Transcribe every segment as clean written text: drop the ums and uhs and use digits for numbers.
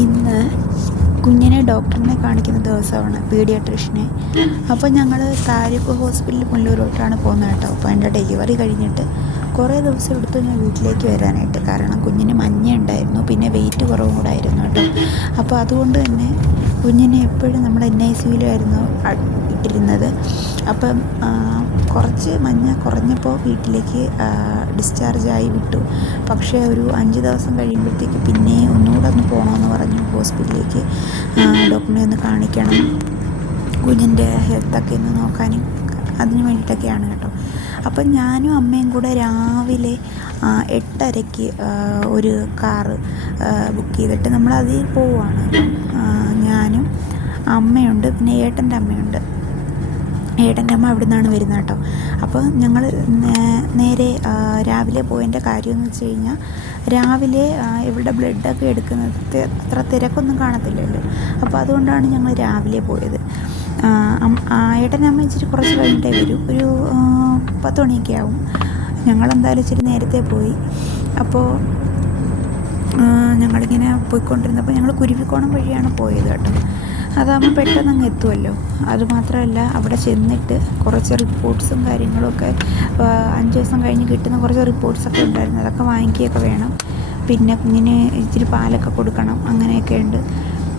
ഇന്ന് കുഞ്ഞിനെ ഡോക്ടറിനെ കാണിക്കുന്ന ദിവസമാണ്, പീഡിയാട്രീഷനെ. അപ്പോൾ ഞങ്ങൾ താലൂക്ക് ഹോസ്പിറ്റലിൽ പുനലൂരോട്ടാണ് പോകുന്നത് കേട്ടോ. അപ്പോൾ എൻ്റെ ഡെലിവറി കഴിഞ്ഞിട്ട് കുറേ ദിവസം എടുത്തു ഞാൻ വീട്ടിലേക്ക് വരാനായിട്ട്. കാരണം കുഞ്ഞിന് മഞ്ഞ ഉണ്ടായിരുന്നു, പിന്നെ വെയിറ്റ് കുറവും കൂടെ ആയിരുന്നു കേട്ടോ. അപ്പോൾ അതുകൊണ്ട് തന്നെ കുഞ്ഞിനെ എപ്പോഴും നമ്മൾ NICUവിലായിരുന്നു ഇട്ടിരുന്നത്. അപ്പം കുറച്ച് മഞ്ഞ കുറഞ്ഞപ്പോൾ വീട്ടിലേക്ക് ഡിസ്ചാർജായി വിട്ടു. പക്ഷേ ഒരു 5 ദിവസം കഴിയുമ്പോഴത്തേക്ക് പിന്നെ ഒന്നുകൂടെ ഒന്ന് പോകണമെന്ന് പറഞ്ഞു ഹോസ്പിറ്റലിലേക്ക്. ഡോക്ടറിനെ ഒന്ന് കാണിക്കണം, കുഞ്ഞിൻ്റെ ഹെൽത്തൊക്കെ ഒന്ന് നോക്കാനും അതിന് വേണ്ടിയിട്ടൊക്കെയാണ് കേട്ടോ. അപ്പം ഞാനും അമ്മയും കൂടെ രാവിലെ 8:30-ക്ക് ഒരു കാറ് ബുക്ക് ചെയ്തിട്ട് നമ്മളതിൽ പോവുകയാണ്. ഞാനും അമ്മയുണ്ട്, പിന്നെ ഏട്ടൻ്റെ അമ്മയുണ്ട്. ഏട്ടൻ്റെ അമ്മ അവിടെ നിന്നാണ് വരുന്നത് കേട്ടോ. അപ്പോൾ ഞങ്ങൾ നേരെ രാവിലെ പോയതിൻ്റെ കാര്യമെന്ന് വെച്ച് കഴിഞ്ഞാൽ, രാവിലെ ഇവിടെ ബ്ലഡൊക്കെ എടുക്കുന്നത് അത്ര തിരക്കൊന്നും കാണത്തില്ലല്ലോ. അപ്പോൾ അതുകൊണ്ടാണ് ഞങ്ങൾ രാവിലെ പോയത്. ഏട്ടൻ്റെ അമ്മ ഇച്ചിരി കുറച്ച് കഴിഞ്ഞിട്ടേ വരും, ഒരു 10 മണിയൊക്കെ ആവും. ഞങ്ങളെന്തായാലും ഇച്ചിരി നേരത്തെ പോയി. അപ്പോൾ ഞങ്ങളിങ്ങനെ പോയിക്കൊണ്ടിരുന്നപ്പോൾ ഞങ്ങൾ കുരുവിക്കോണം വഴിയാണ് പോയത് കേട്ടോ. അതാകുമ്പോൾ പെട്ടെന്ന് അങ്ങ് എത്തുമല്ലോ. അതുമാത്രമല്ല, അവിടെ ചെന്നിട്ട് കുറച്ച് റിപ്പോർട്ട്സും കാര്യങ്ങളുമൊക്കെ 5 ദിവസം കഴിഞ്ഞ് കിട്ടുന്ന കുറച്ച് റിപ്പോർട്ട്സൊക്കെ ഉണ്ടായിരുന്നു. അതൊക്കെ വാങ്ങിക്കുകയൊക്കെ വേണം. പിന്നെ കുഞ്ഞിന് ഇച്ചിരി പാലൊക്കെ കൊടുക്കണം, അങ്ങനെയൊക്കെ ഉണ്ട്.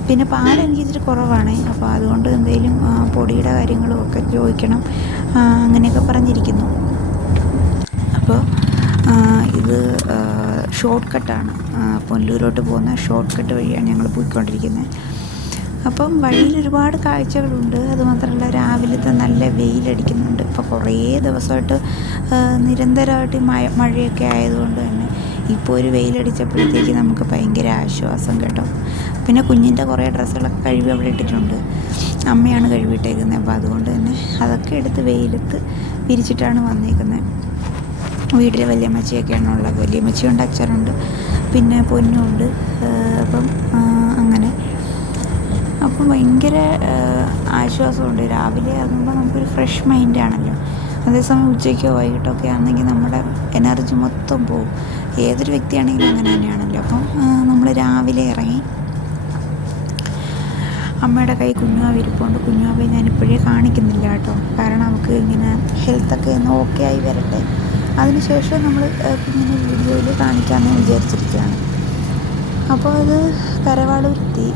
പിന്നെ പാൽ എനിക്ക് ഇച്ചിരി കുറവാണ്, അപ്പോൾ അതുകൊണ്ട് എന്തെങ്കിലും പൊടിയുടെ കാര്യങ്ങളും ഒക്കെ ചോദിക്കണം, അങ്ങനെയൊക്കെ പറഞ്ഞിരിക്കുന്നു. അപ്പോൾ ഇത് ഷോർട്ട് കട്ടാണ്, പുനലൂരോട്ട് പോകുന്ന ഷോർട്ട് കട്ട് വഴിയാണ് ഞങ്ങൾ പോയിക്കൊണ്ടിരിക്കുന്നത്. അപ്പം വഴിയിൽ ഒരുപാട് കാഴ്ചകളുണ്ട്. അതുമാത്രമല്ല, രാവിലത്തെ നല്ല വെയിലടിക്കുന്നുണ്ട്. ഇപ്പോൾ കുറേ ദിവസമായിട്ട് നിരന്തരമായിട്ട് മഴയൊക്കെ ആയതുകൊണ്ട് തന്നെ ഇപ്പോൾ ഒരു വെയിലടിച്ചപ്പോഴത്തേക്ക് നമുക്ക് ഭയങ്കര ആശ്വാസം കേട്ടോ. പിന്നെ കുഞ്ഞിൻ്റെ കുറേ ഡ്രസ്സുകളൊക്കെ കഴുകി അവിടെ ഇട്ടിട്ടുണ്ട്, അമ്മയാണ് കഴുകിയിട്ടേക്കുന്നത്. അപ്പോൾ അതുകൊണ്ട് തന്നെ അതൊക്കെ എടുത്ത് വെയിലത്ത് വിരിച്ചിട്ടാണ് വന്നേക്കുന്നത്. വീട്ടിൽ വലിയമ്മച്ചിയൊക്കെയാണ് ഉള്ളത്. വലിയമ്മച്ചിയുണ്ട്, അച്ഛനുണ്ട്, പിന്നെ പൊന്നുണ്ട്. അപ്പം അങ്ങനെ അപ്പം ഭയങ്കര ആശ്വാസമുണ്ട്. രാവിലെ ആകുമ്പോൾ നമുക്കൊരു ഫ്രഷ് മൈൻഡാണല്ലോ. അതേസമയം ഉച്ചയ്ക്കോ വൈകിട്ടോ ഒക്കെ ആണെങ്കിൽ നമ്മുടെ എനർജി മൊത്തം പോകും. ഏതൊരു വ്യക്തിയാണെങ്കിലും അങ്ങനെ തന്നെയാണല്ലോ. അപ്പം നമ്മൾ രാവിലെ ഇറങ്ങി. അമ്മയുടെ കൈ കുഞ്ഞുവാവ ഇരിപ്പുണ്ട്. കുഞ്ഞുവാവയെ ഞാനിപ്പോഴേ കാണിക്കുന്നില്ല കേട്ടോ, കാരണം നമുക്ക് ഇങ്ങനെ ഹെൽത്തൊക്കെ ഒന്ന് ഓക്കെ ആയി വരട്ടെ. അതിനുശേഷം നമ്മൾ കുഞ്ഞിനെ വീഡിയോയിൽ കാണിക്കാമെന്ന് വിചാരിച്ചിരിക്കുകയാണ്. അപ്പോൾ അത് കരവാളൂരെത്തി.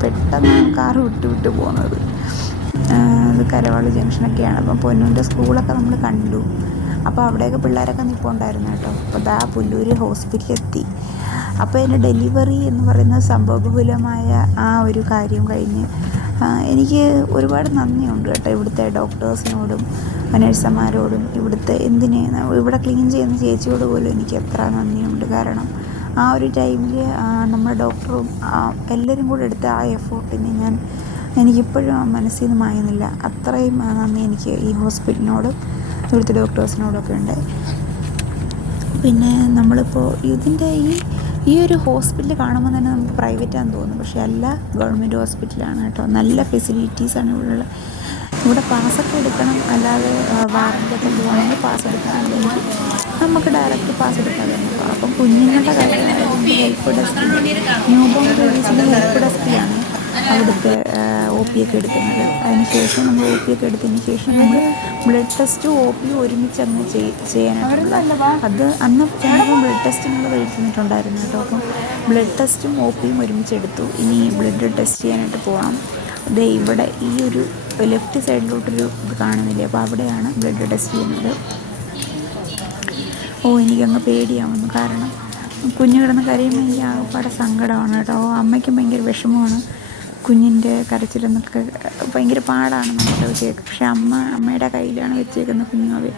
പെട്ടെന്ന് കാറ് വിട്ട് പോകുന്നത് അത് കരവാളൂർ ജംഗ്ഷനൊക്കെയാണ്. അപ്പം പൊന്നൂൻ്റെ സ്കൂളൊക്കെ നമ്മൾ കണ്ടു. അപ്പോൾ അവിടെയൊക്കെ പിള്ളേരൊക്കെ നിൽപ്പുണ്ടായിരുന്നു കേട്ടോ. അപ്പോൾ ദാ പുല്ലൂർ ഹോസ്പിറ്റലെത്തി. അപ്പോൾ എൻ്റെ ഡെലിവറി എന്ന് പറയുന്നത് സംഭവബഹുലമായ ആ ഒരു കാര്യം കഴിഞ്ഞ് എനിക്ക് ഒരുപാട് നന്ദിയുണ്ട് കേട്ടോ ഇവിടുത്തെ ഡോക്ടേഴ്സിനോടും നഴ്സുമാരോടും, ഇവിടെ ക്ലീൻ ചെയ്യുന്ന ചേച്ചിയോട് പോലും എനിക്ക് എത്ര നന്ദിയുണ്ട്. കാരണം ആ ഒരു ടൈമിൽ നമ്മുടെ ഡോക്ടറും എല്ലാവരും കൂടെ എടുത്ത ആ എഫോർട്ടിന് എനിക്കിപ്പോഴും മനസ്സിൽ നിന്ന് മായുന്നില്ല. അത്രയും നന്ദി എനിക്ക് ഈ ഹോസ്പിറ്റലിനോടും ഇവിടുത്തെ ഡോക്ടേഴ്സിനോടൊക്കെ ഉണ്ട്. പിന്നെ നമ്മളിപ്പോൾ ഇതിൻ്റെ ഈ ഒരു ഹോസ്പിറ്റൽ കാണുമ്പോൾ തന്നെ നമുക്ക് പ്രൈവറ്റാണെന്ന് തോന്നും, പക്ഷേ അല്ല, ഗവൺമെൻറ് ഹോസ്പിറ്റലാണ് കേട്ടോ. നല്ല ഫെസിലിറ്റീസാണ് ഇവിടെ. ഇവിടെ പാസ്സൊക്കെ എടുക്കണം, അല്ലാതെ വാറൻ്റൊക്കെ പോകുകയാണെങ്കിൽ പാസ് എടുക്കാണെങ്കിൽ നമുക്ക് ഡയറക്റ്റ് പാസ് എടുക്കാതെ. അപ്പം കുഞ്ഞുങ്ങളുടെ കാര്യമായാലും ഹെൽപ്പ് ഡെസ്ക്, ന്യൂ ബോൺ ബേബീസിൻ്റെ ഹെൽപ്പ് ഡെസ്കിലാണ് അവിടുത്തെ OP ഒക്കെ എടുക്കുന്നത്. അതിനുശേഷം നമ്മൾ OP ഒക്കെ എടുത്തതിന് ശേഷം നമ്മൾ ബ്ലഡ് ടെസ്റ്റും OP ഒരുമിച്ച് അങ്ങ് ചെയ്യാനായിട്ടുള്ള അത് അന്ന് ചെന്നപ്പോൾ ബ്ലഡ് ടെസ്റ്റ് നമ്മൾ കഴിച്ചിട്ടുണ്ടായിരുന്നു കേട്ടോ. അപ്പം ബ്ലഡ് ടെസ്റ്റും OP ഒരുമിച്ചെടുത്തു. ഇനി ബ്ലഡ് ടെസ്റ്റ് ചെയ്യാനായിട്ട് പോകണം. ദേ ഇവിടെ ഈ ഒരു ലെഫ്റ്റ് സൈഡിലോട്ടൊരു ഇത് കാണുന്നില്ലേ, അപ്പോൾ അവിടെയാണ് ബ്ലഡ് ടെസ്റ്റ് ചെയ്യുന്നത്. എനിക്കങ്ങ് പേടിയാവുന്നു, കാരണം കുഞ്ഞു കിടന്ന് കരയുമ്പോൾ എനിക്ക് ആകെപ്പാടെ സങ്കടമാണ് കേട്ടോ. അമ്മയ്ക്കും ഭയങ്കര വിഷമമാണ്. കുഞ്ഞിൻ്റെ കരച്ചിലെന്നൊക്കെ ഭയങ്കര പാടാണ് നമുക്ക് കേൾക്കുക. പക്ഷേ അമ്മയുടെ കയ്യിലാണ് വെച്ചേക്കുന്നത് കുഞ്ഞുവാവെ.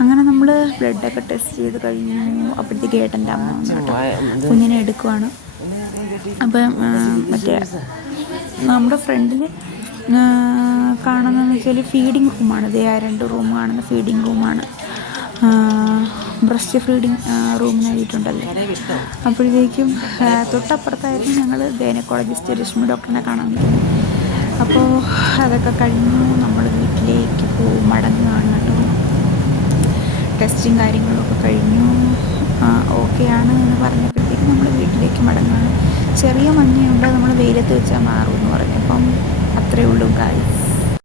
അങ്ങനെ നമ്മൾ ബ്ലഡൊക്കെ ടെസ്റ്റ് ചെയ്ത് കഴിഞ്ഞു. അപ്പോഴത്തേക്ക് ഏട്ടൻ്റെ അമ്മ വന്നു കേട്ടോ, കുഞ്ഞിനെ എടുക്കുവാണ്. അപ്പം മറ്റേ നമ്മുടെ ഫ്രണ്ടിൽ കാണുന്നതെന്ന് വെച്ചാൽ ഫീഡിങ് റൂമാണ്. ഇതേ 2 റൂം കാണുന്ന ഫീഡിങ് റൂമാണ്. ബ്രസ്റ്റ് ഫീഡിങ് റൂമിന് എഴുതിയിട്ടുണ്ടല്ലോ. അപ്പോഴത്തേക്കും തൊട്ടപ്പുറത്തായിരുന്നു ഞങ്ങൾ ഗൈനക്കോളജിസ്റ്റ് രശ്മി ഡോക്ടറിനെ കാണാൻ പറ്റുന്നത്. അപ്പോൾ അതൊക്കെ കഴിഞ്ഞു നമ്മൾ വീട്ടിലേക്ക് മടങ്ങുകയാണ് കേട്ടോ. ടെസ്റ്റും കാര്യങ്ങളൊക്കെ കഴിഞ്ഞു, ഓക്കെയാണ് എന്ന് പറഞ്ഞപ്പോഴത്തേക്കും നമ്മൾ വീട്ടിലേക്ക് മടങ്ങുകയാണ്. ചെറിയ മഞ്ഞയുണ്ട്, നമ്മൾ വെയിലത്ത് വെച്ചാൽ മാറും എന്ന് പറഞ്ഞു. അപ്പം അത്രയേ ഉള്ളൂ ഗായ്സ്.